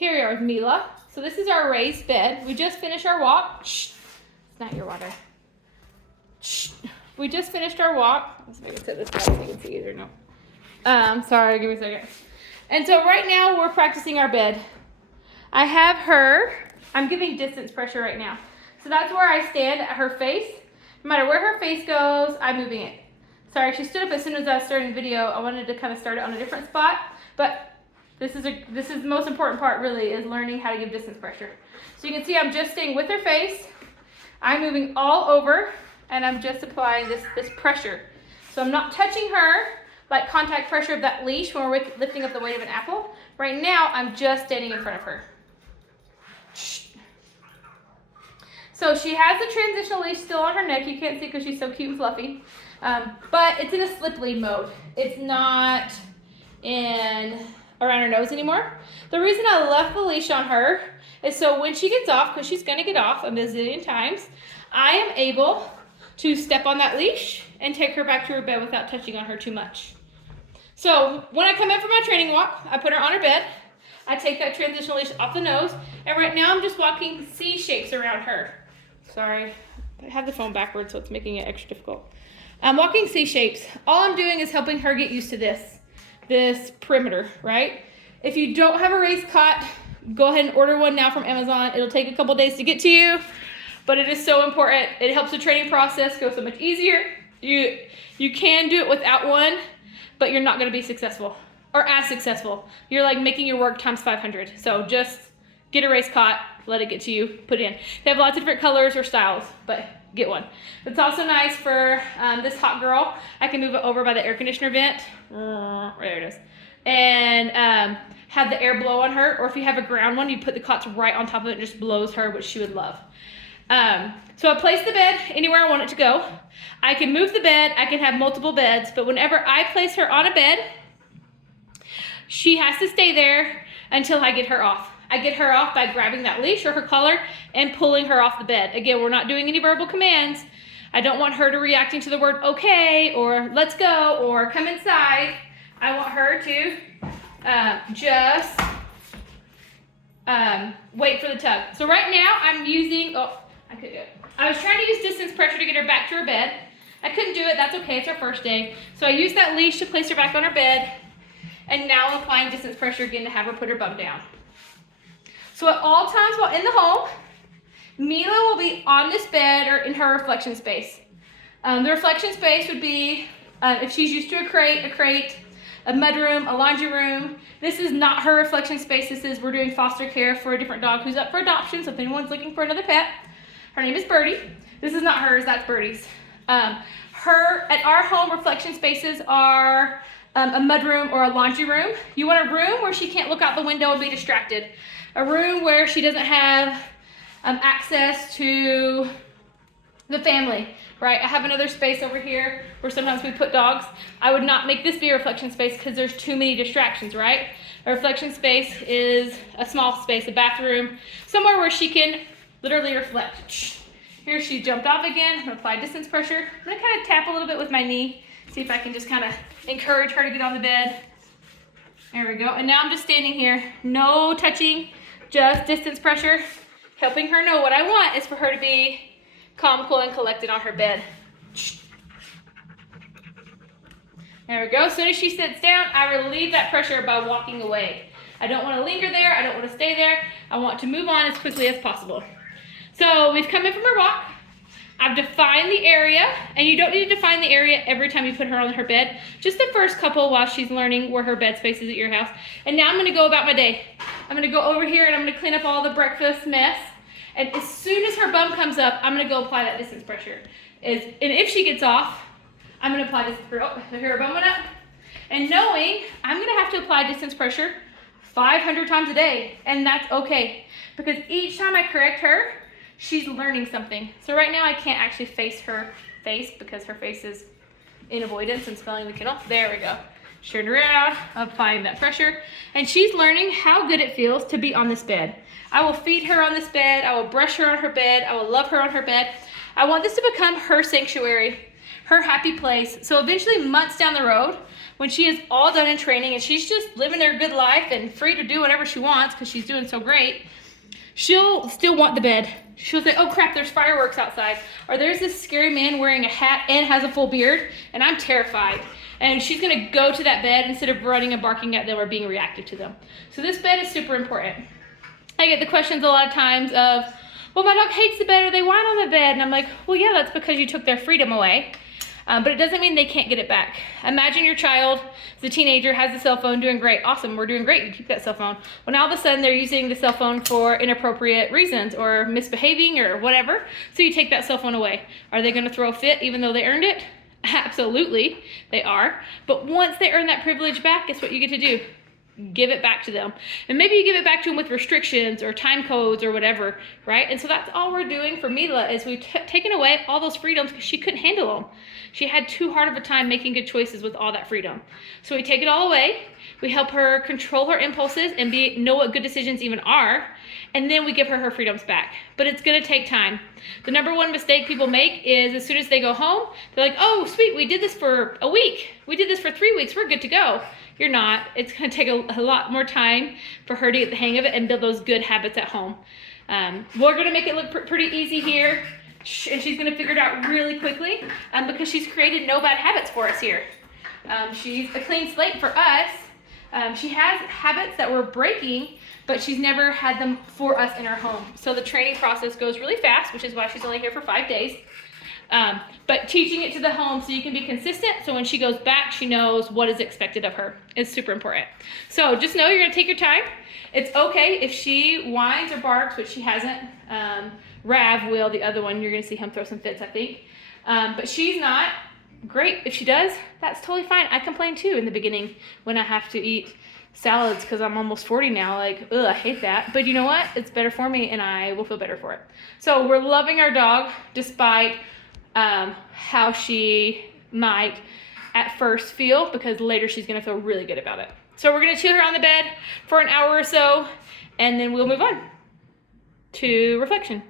Here we are with Mila. So this is our raised bed. We just finished our walk. Shh, it's not your water. Shh. We just finished our walk. Let's maybe set this down so you can see either. No. Sorry, give me a second. And so right now we're practicing our bed. I have her, I'm giving distance pressure right now. So that's where I stand at her face. No matter where her face goes, I'm moving it. Sorry, she stood up as soon as I was starting the video. I wanted to kind of start it on a different spot, but this is the most important part really, is learning how to give distance pressure. So you can see I'm just staying with her face. I'm moving all over and I'm just applying this pressure. So I'm not touching her like contact pressure of that leash when we're lifting up the weight of an apple. Right now, I'm just standing in front of her. So she has the transitional leash still on her neck. You can't see because she's so cute and fluffy. But it's in a slip lead mode. It's not around her nose anymore. The reason I left the leash on her is so when she gets off, because she's gonna get off a bazillion times, I am able to step on that leash and take her back to her bed without touching on her too much. So when I come in for my training walk, I put her on her bed. I take that transitional leash off the nose, and right now I'm just walking C shapes around her. Sorry, I have the phone backwards, so it's making it extra difficult. I'm walking C shapes. All I'm doing is helping her get used to this perimeter, right? If you don't have a raised cot, go ahead and order one now from Amazon. It'll take a couple days to get to you, but it is so important. It helps the training process go so much easier. You can do it without one, but you're not gonna be successful or as successful. You're like making your work times 500. So just get a raised cot, let it get to you, put it in. They have lots of different colors or styles, but get one. It's also nice for this hot girl. I can move it over by the air conditioner vent. There it is. And have the air blow on her, or if you have a ground one, you put the cots right on top of it and just blows her, which she would love. So I place the bed anywhere I want it to go. I can move the bed, I can have multiple beds, but whenever I place her on a bed, she has to stay there until I get her off. I get her off by grabbing that leash or her collar and pulling her off the bed. Again, we're not doing any verbal commands. I don't want her to reacting to the word okay, or let's go, or come inside. I want her to just wait for the tug. So right now I'm using, I could do it. I was trying to use distance pressure to get her back to her bed. I couldn't do it, that's okay, it's our first day. So I used that leash to place her back on her bed, and now I'm applying distance pressure again to have her put her bum down. So at all times while in the home, Mila will be on this bed or in her reflection space. The reflection space would be, if she's used to a crate, a mudroom, a laundry room. This is not her reflection space. We're doing foster care for a different dog who's up for adoption. So if anyone's looking for another pet, her name is Birdie. This is not hers, that's Birdie's. At our home, reflection spaces are a mudroom or a laundry room. You want a room where she can't look out the window and be distracted. A room where she doesn't have access to the family, right? I have another space over here where sometimes we put dogs. I would not make this be a reflection space because there's too many distractions, right? A reflection space is a small space, a bathroom, somewhere where she can literally reflect. Here she jumped off again. I'm gonna apply distance pressure. I'm gonna kind of tap a little bit with my knee, see if I can just kind of encourage her to get on the bed. There we go. And now I'm just standing here, no touching, just distance pressure, helping her know what I want is for her to be calm, cool, and collected on her bed. There we go. As soon as she sits down, I relieve that pressure by walking away. I don't want to linger there. I don't want to stay there. I want to move on as quickly as possible. So we've come in from our walk. I've defined the area, and you don't need to define the area every time you put her on her bed. Just the first couple while she's learning where her bed space is at your house. And now I'm going to go about my day. I'm going to go over here and I'm going to clean up all the breakfast mess. And as soon as her bum comes up, I'm going to go apply that distance pressure. And if she gets off, I'm going to apply distance pressure. Oh, her bum went up. And knowing I'm going to have to apply distance pressure 500 times a day. And that's okay. Because each time I correct her, she's learning something. So right now I can't actually face her face because her face is in avoidance and smelling the kennel. There we go. Turn around, applying that pressure. And she's learning how good it feels to be on this bed. I will feed her on this bed. I will brush her on her bed. I will love her on her bed. I want this to become her sanctuary, her happy place. So eventually, months down the road, when she is all done in training and she's just living her good life and free to do whatever she wants because she's doing so great, she'll still want the bed. She'll say, oh crap, there's fireworks outside. Or there's this scary man wearing a hat and has a full beard, and I'm terrified. And she's gonna go to that bed instead of running and barking at them or being reactive to them. So this bed is super important. I get the questions a lot of times of, well, my dog hates the bed or they whine on the bed. And I'm like, well, yeah, that's because you took their freedom away. But it doesn't mean they can't get it back. Imagine your child, as a teenager, has a cell phone, doing great. Awesome, we're doing great, you keep that cell phone. Well, now all of a sudden they're using the cell phone for inappropriate reasons or misbehaving or whatever. So you take that cell phone away. Are they gonna throw a fit even though they earned it? Absolutely, they are. But once they earn that privilege back, guess what you get to do? Give it back to them. And maybe you give it back to them with restrictions or time codes or whatever, right? And so that's all we're doing for Mila is we've taken away all those freedoms because she couldn't handle them. She had too hard of a time making good choices with all that freedom. So we take it all away. We help her control her impulses and know what good decisions even are. And then we give her her freedoms back. But it's gonna take time. The number one mistake people make is as soon as they go home, they're like, oh, sweet, we did this for a week. We did this for 3 weeks, we're good to go. You're not. It's gonna take a lot more time for her to get the hang of it and build those good habits at home. We're gonna make it look pretty easy here. And she's gonna figure it out really quickly because she's created no bad habits for us here. She's a clean slate for us. She has habits that we're breaking, but she's never had them for us in her home. So the training process goes really fast, which is why she's only here for 5 days. But teaching it to the home so you can be consistent, so when she goes back, she knows what is expected of her is super important. So just know you're gonna take your time. It's okay if she whines or barks, which she hasn't. Rav will, the other one, you're gonna see him throw some fits, I think. But she's not. Great, if she does, that's totally fine. I complain too in the beginning when I have to eat salads because I'm almost 40 now, like, ugh, I hate that. But you know what? It's better for me and I will feel better for it. So we're loving our dog despite how she might at first feel, because later she's gonna feel really good about it. So we're gonna chill her on the bed for an hour or so and then we'll move on to reflection.